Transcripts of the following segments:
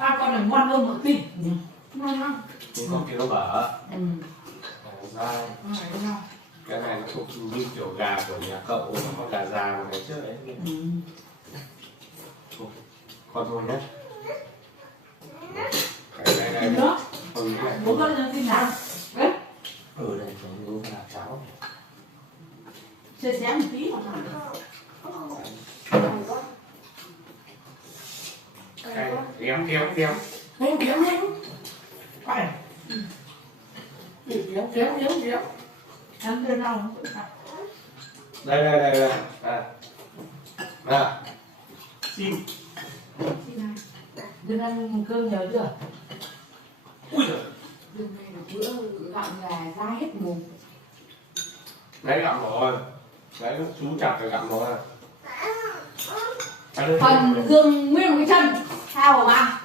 ba con này ngoan hơn một tí. Ngon không? Con kia nó bở. Dai. Ngon. Cái này nó thuộc như kiểu gà của nhà cậu, nó có gà già của ngày trước đấy. Con thôi nhé. Cái này nữa. Bố con là gì nào? Đấy. Đây có bố làm cháo. Chia sẻ một tí. Kéo. Kéo lên. Phải. Kéo. Ăn đưa nào? Đây. Xin. Đưa ăn cơm nhớ chưa? Ui giời. Đưa này là bữa gạo gà ra hết mồm. Đấy gặm rồi. Đấy chú chặt rồi gặm rồi. Còn Dương nguyên một cái chân. Sao hả ba?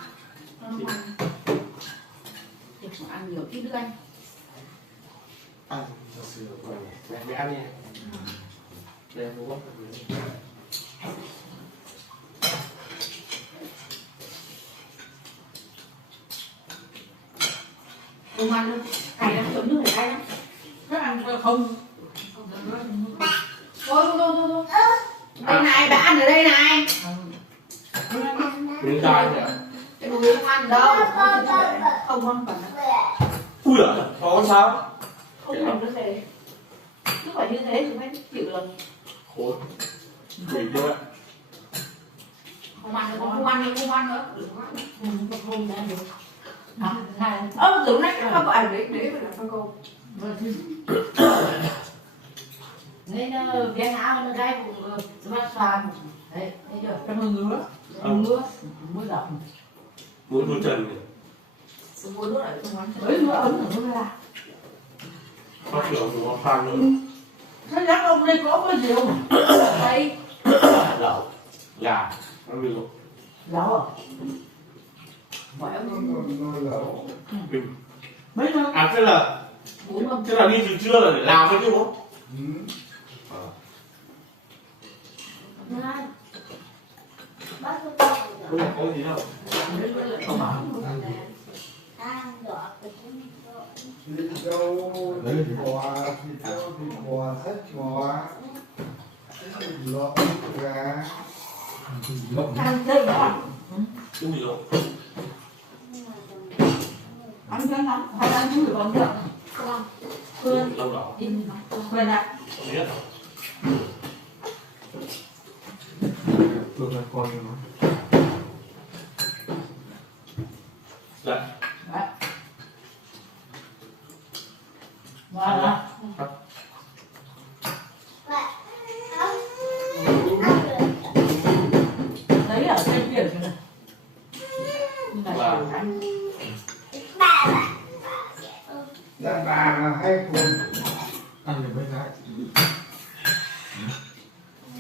Ăn nhiều ít nước anh. Ăn thật sự rồi. Mẹ ăn đi. Đây bố bóc. Không ăn đâu. Cày lắm, chấm nước này cay lắm. Các ăn không. Thôi. Đây này, bạn ăn ở đây này. Miếng dai nhỉ? Cái đùi không ăn đâu. Không ăn phần đâu. Ui giời, có sao? Không làm cái gì. Cứ phải như thế thì mới chịu được. Khốn. Quỷ chưa? Không ăn nữa. Đừng ăn. Không đã được. Tưởng nãy các bạn để phải làm con cô. Nên cái áo nó đây cũng nó xoàn. Đấy, thấy chưa? Trong mưa đậm. Muốn trần nhỉ? Mưa nước lại không ăn. Mới mưa ấm ở mưa ra. Có kiểu nó phan luôn. Thế chắc ông đây có cái gì không? Đây. Lẩu. Gà. Nó bị lộ. Lẩu à? Mọi ông Lẩu. mấy năm. À thế là đi từ trưa là để làm cái chứ bố? Không có gì đâu. Thịt trâu, thịt bò, thịt bò, thịt lợn, gà. Ăn chơi đó. Chú bị lộ. Ăn cái nóng, hay ăn chú còn được. Khuyên. Lâu đỏ. Khuyên ạ. Biết. Tôi là con nó. Dạ. Đấy. Và đấy ở trên biển này. Đàn bà là hay cùng ăn được mấy cái.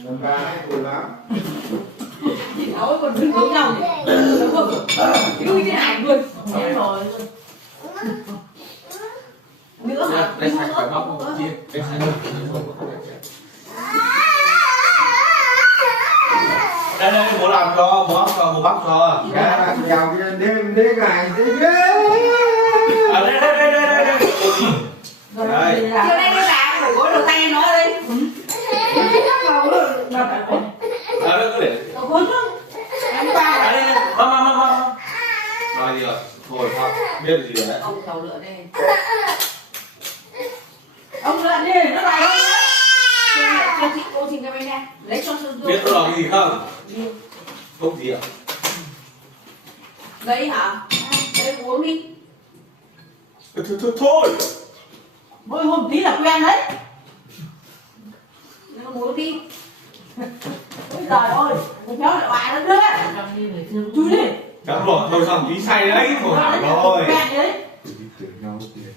Đàn bà hay cùng lắm. Chị nói còn đứng giống nhau nhỉ? Đúng không? Cứ cái ảnh luôn. Thế rồi. Nữa hả? Đây sạch phải bóc chia. Đây sạch. Đây bố làm cho, bố bóc cho. Gà là giàu đêm đêm ngày thế ghê. Đây. Đây. Chưa đây nó làm phải gối đầu tay nó đây. Đây cứ để. Nó cuốn không? Em ba Đây. Mama. Nói gì rồi? Thôi không, biết gì rồi đấy. ông tàu lửa đây. Ông lượn đi, nó lại không nữa. Cho chị cô xin cái bên đây. Lấy cho sư Biết nó là cái gì không? Không gì ạ. Đấy hả? Đấy uống đi. Thôi. Mỗi hôm tí là quen đấy. Nó uống đi. Ôi trời ơi, con cháu lại bà nó đưa. Chui đi. Chắc rồi, thôi xong tí say đấy, thôi hảo rồi. Quen đấy. Tưởng nhau tiền.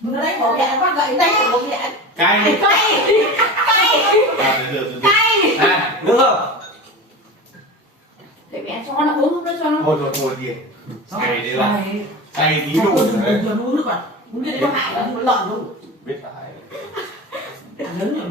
Vừa đánh bỏ mẹ bắt gậy đánh bỏ mẹ. Cay. Cay. Cay. Này, nước không? Để mẹ cho nó uống nó cho nó. Thôi đi. Say đi là. Say tí đủ rồi đấy. Uống nước còn. Uống cái đấy có hại là không có lợn đâu. Biết phải. Lớn rồi.